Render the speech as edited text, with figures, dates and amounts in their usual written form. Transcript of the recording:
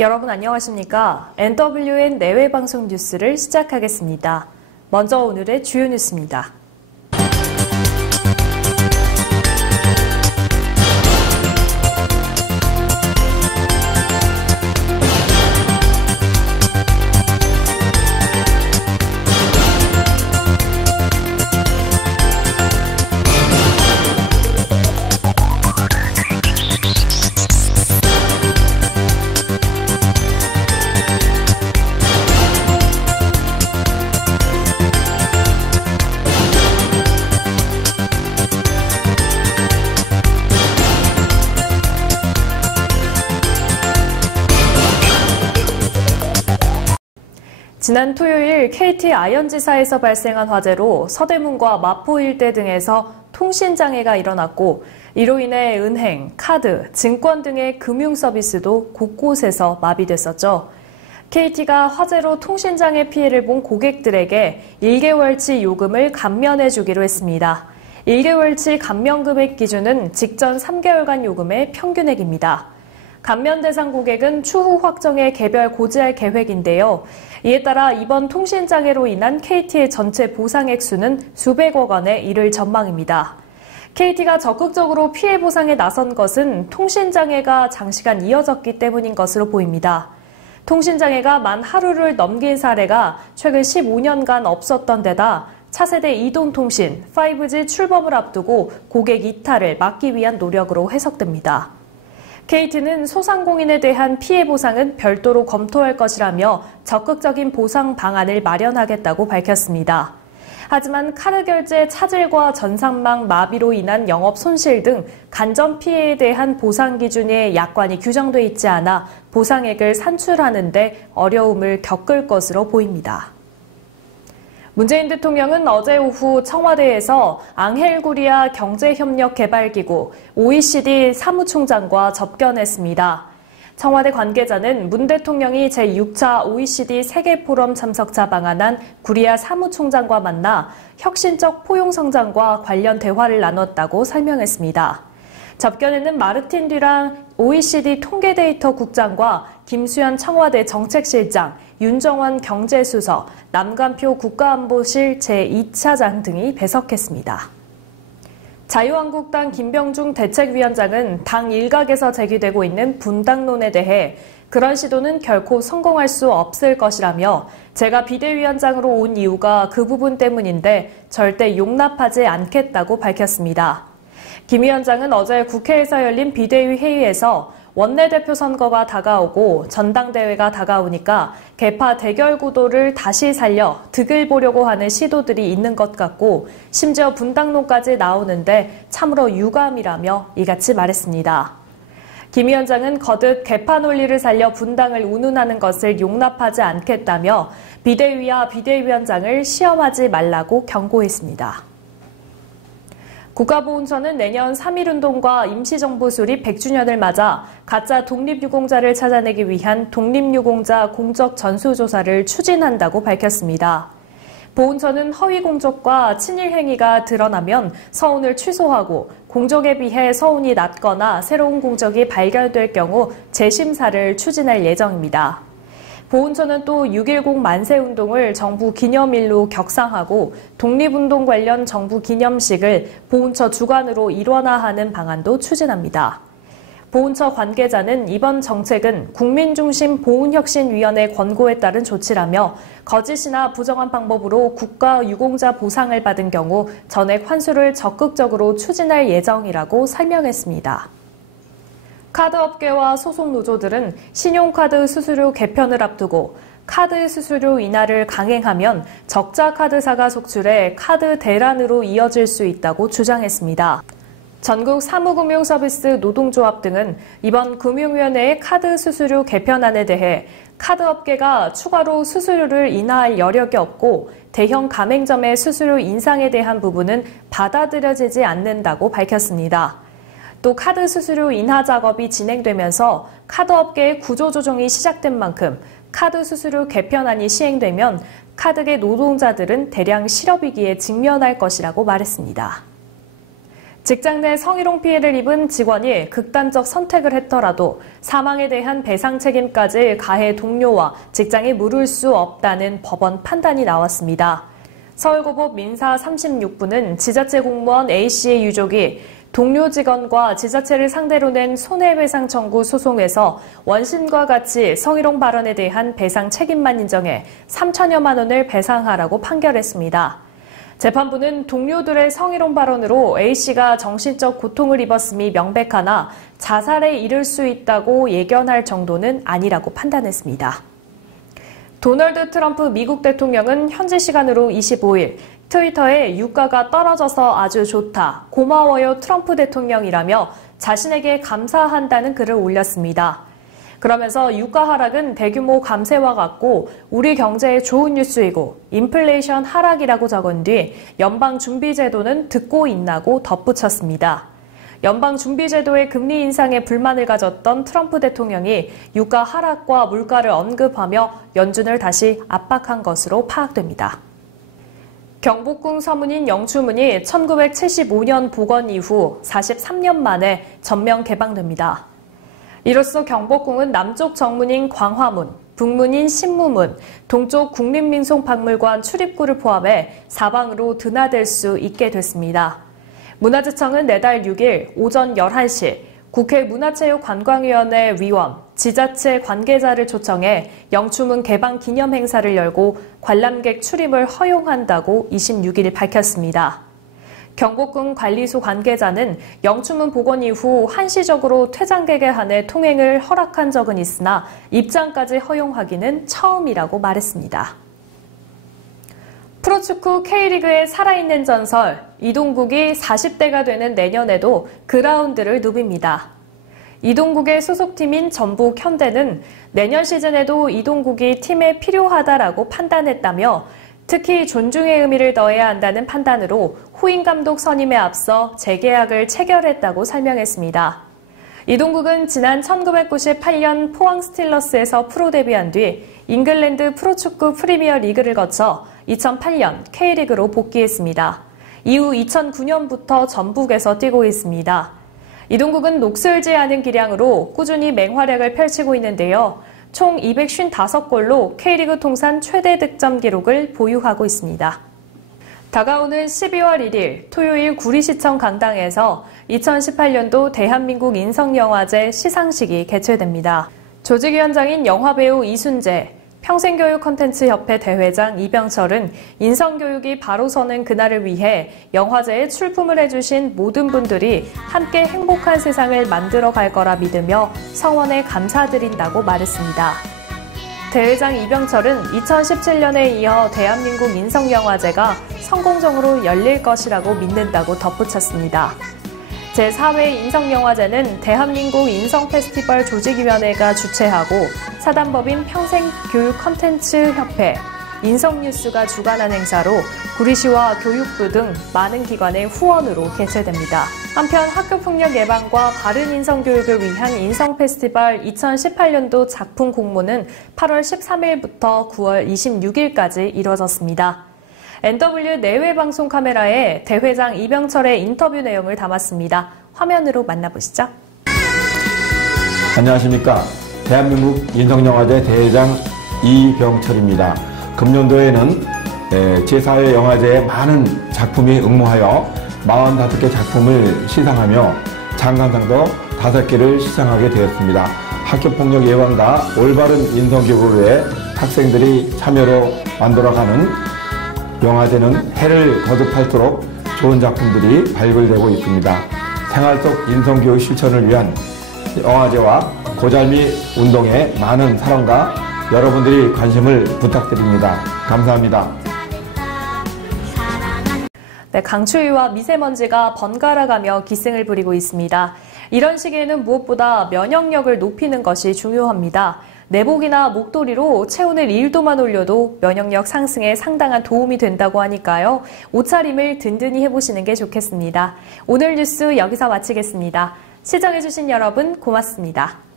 여러분 안녕하십니까? NWN 내외방송 뉴스를 시작하겠습니다. 먼저 오늘의 주요 뉴스입니다. 지난 토요일 KT 아현지사에서 발생한 화재로 서대문과 마포 일대 등에서 통신장애가 일어났고 이로 인해 은행, 카드, 증권 등의 금융 서비스도 곳곳에서 마비됐었죠. KT가 화재로 통신장애 피해를 본 고객들에게 1개월치 요금을 감면해주기로 했습니다. 1개월치 감면 금액 기준은 직전 3개월간 요금의 평균액입니다. 감면 대상 고객은 추후 확정에 개별 고지할 계획인데요. 이에 따라 이번 통신장애로 인한 KT의 전체 보상 액수는 수백억 원에 이를 전망입니다. KT가 적극적으로 피해 보상에 나선 것은 통신장애가 장시간 이어졌기 때문인 것으로 보입니다. 통신장애가 만 하루를 넘긴 사례가 최근 15년간 없었던 데다 차세대 이동통신, 5G 출범을 앞두고 고객 이탈을 막기 위한 노력으로 해석됩니다. KT는 소상공인에 대한 피해 보상은 별도로 검토할 것이라며 적극적인 보상 방안을 마련하겠다고 밝혔습니다. 하지만 카드 결제 차질과 전산망 마비로 인한 영업 손실 등 간접 피해에 대한 보상 기준이 약관이 규정돼 있지 않아 보상액을 산출하는 데 어려움을 겪을 것으로 보입니다. 문재인 대통령은 어제 오후 청와대에서 앙헬 구리아 경제협력개발기구 OECD 사무총장과 접견했습니다. 청와대 관계자는 문 대통령이 제6차 OECD 세계포럼 참석자 방한한 구리아 사무총장과 만나 혁신적 포용성장과 관련 대화를 나눴다고 설명했습니다. 접견에는 마르틴 듀랑 OECD 통계데이터 국장과 김수현 청와대 정책실장, 윤정원 경제수석, 남관표 국가안보실 제2차장 등이 배석했습니다. 자유한국당 김병중 대책위원장은 당 일각에서 제기되고 있는 분당론에 대해 그런 시도는 결코 성공할 수 없을 것이라며 제가 비대위원장으로 온 이유가 그 부분 때문인데 절대 용납하지 않겠다고 밝혔습니다. 김 위원장은 어제 국회에서 열린 비대위 회의에서 원내대표 선거가 다가오고 전당대회가 다가오니까 개파 대결 구도를 다시 살려 득을 보려고 하는 시도들이 있는 것 같고 심지어 분당론까지 나오는데 참으로 유감이라며 이같이 말했습니다. 김 위원장은 거듭 개파 논리를 살려 분당을 운운하는 것을 용납하지 않겠다며 비대위와 비대위원장을 시험하지 말라고 경고했습니다. 국가보훈처는 내년 3.1운동과 임시정부 수립 100주년을 맞아 가짜 독립유공자를 찾아내기 위한 독립유공자 공적 전수조사를 추진한다고 밝혔습니다. 보훈처는 허위 공적과 친일 행위가 드러나면 서운을 취소하고 공적에 비해 서운이 낮거나 새로운 공적이 발견될 경우 재심사를 추진할 예정입니다. 보훈처는 또 6.10 만세운동을 정부 기념일로 격상하고 독립운동 관련 정부 기념식을 보훈처 주관으로 일원화하는 방안도 추진합니다. 보훈처 관계자는 이번 정책은 국민중심 보훈혁신위원회 권고에 따른 조치라며 거짓이나 부정한 방법으로 국가 유공자 보상을 받은 경우 전액 환수를 적극적으로 추진할 예정이라고 설명했습니다. 카드업계와 소속노조들은 신용카드 수수료 개편을 앞두고 카드 수수료 인하를 강행하면 적자 카드사가 속출해 카드 대란으로 이어질 수 있다고 주장했습니다. 전국 사무금융서비스 노동조합 등은 이번 금융위원회의 카드 수수료 개편안에 대해 카드업계가 추가로 수수료를 인하할 여력이 없고 대형 가맹점의 수수료 인상에 대한 부분은 받아들여지지 않는다고 밝혔습니다. 또 카드 수수료 인하 작업이 진행되면서 카드업계의 구조조정이 시작된 만큼 카드 수수료 개편안이 시행되면 카드계 노동자들은 대량 실업위기에 직면할 것이라고 말했습니다. 직장 내 성희롱 피해를 입은 직원이 극단적 선택을 했더라도 사망에 대한 배상 책임까지 가해 동료와 직장이 물을 수 없다는 법원 판단이 나왔습니다. 서울고법 민사 36부는 지자체 공무원 A씨의 유족이 동료 직원과 지자체를 상대로 낸 손해배상 청구 소송에서 원심과 같이 성희롱 발언에 대한 배상 책임만 인정해 3천여만 원을 배상하라고 판결했습니다. 재판부는 동료들의 성희롱 발언으로 A씨가 정신적 고통을 입었음이 명백하나 자살에 이를 수 있다고 예견할 정도는 아니라고 판단했습니다. 도널드 트럼프 미국 대통령은 현지 시간으로 25일 트위터에 유가가 떨어져서 아주 좋다, 고마워요 트럼프 대통령이라며 자신에게 감사한다는 글을 올렸습니다. 그러면서 유가 하락은 대규모 감세와 같고 우리 경제에 좋은 뉴스이고 인플레이션 하락이라고 적은 뒤 연방준비제도는 듣고 있나고 덧붙였습니다. 연방준비제도의 금리 인상에 불만을 가졌던 트럼프 대통령이 유가 하락과 물가를 언급하며 연준을 다시 압박한 것으로 파악됩니다. 경복궁 서문인 영추문이 1975년 복원 이후 43년 만에 전면 개방됩니다. 이로써 경복궁은 남쪽 정문인 광화문, 북문인 신무문, 동쪽 국립민속박물관 출입구를 포함해 사방으로 드나들 수 있게 됐습니다. 문화재청은 내달 6일 오전 11시 국회 문화체육관광위원회 위원, 지자체 관계자를 초청해 영추문 개방 기념 행사를 열고 관람객 출입을 허용한다고 26일 밝혔습니다. 경복궁 관리소 관계자는 영추문 복원 이후 한시적으로 퇴장객에 한해 통행을 허락한 적은 있으나 입장까지 허용하기는 처음이라고 말했습니다. 프로축구 K리그의 살아있는 전설, 이동국이 40대가 되는 내년에도 그라운드를 누빕니다. 이동국의 소속팀인 전북 현대는 내년 시즌에도 이동국이 팀에 필요하다라고 판단했다며 특히 존중의 의미를 더해야 한다는 판단으로 후임 감독 선임에 앞서 재계약을 체결했다고 설명했습니다. 이동국은 지난 1998년 포항 스틸러스에서 프로 데뷔한 뒤 잉글랜드 프로축구 프리미어 리그를 거쳐 2008년 K리그로 복귀했습니다. 이후 2009년부터 전북에서 뛰고 있습니다. 이동국은 녹슬지 않은 기량으로 꾸준히 맹활약을 펼치고 있는데요. 총 255골로 K리그 통산 최대 득점 기록을 보유하고 있습니다. 다가오는 12월 1일 토요일 구리시청 강당에서 2018년도 대한민국 인성영화제 시상식이 개최됩니다. 조직위원장인 영화배우 이순재, 평생교육 콘텐츠 협회 대회장 이병철은 인성교육이 바로 서는 그날을 위해 영화제에 출품을 해주신 모든 분들이 함께 행복한 세상을 만들어 갈 거라 믿으며 성원에 감사드린다고 말했습니다. 대회장 이병철은 2017년에 이어 대한민국 인성영화제가 성공적으로 열릴 것이라고 믿는다고 덧붙였습니다. 제4회 인성영화제는 대한민국 인성페스티벌 조직위원회가 주최하고 사단법인 평생교육 콘텐츠 협회, 인성뉴스가 주관한 행사로 구리시와 교육부 등 많은 기관의 후원으로 개최됩니다. 한편 학교폭력 예방과 바른 인성교육을 위한 인성페스티벌 2018년도 작품 공모는 8월 13일부터 9월 26일까지 이뤄졌습니다. NW 내외 방송 카메라에 대회장 이병철의 인터뷰 내용을 담았습니다. 화면으로 만나보시죠. 안녕하십니까. 대한민국 인성영화제 대회장 이병철입니다. 금년도에는 제4회 영화제에 많은 작품이 응모하여 45개 작품을 시상하며 장관상도 5개를 시상하게 되었습니다. 학교폭력 예방과 올바른 인성교육을 위해 학생들이 참여로 만들어가는 영화제는 해를 거듭할수록 좋은 작품들이 발굴되고 있습니다. 생활 속 인성교육 실천을 위한 영화제와 고잘미 운동에 많은 사랑과 여러분들이 관심을 부탁드립니다. 감사합니다. 네, 강추위와 미세먼지가 번갈아가며 기승을 부리고 있습니다. 이런 시기에는 무엇보다 면역력을 높이는 것이 중요합니다. 내복이나 목도리로 체온을 1도만 올려도 면역력 상승에 상당한 도움이 된다고 하니까요. 옷차림을 든든히 해보시는 게 좋겠습니다. 오늘 뉴스 여기서 마치겠습니다. 시청해주신 여러분 고맙습니다.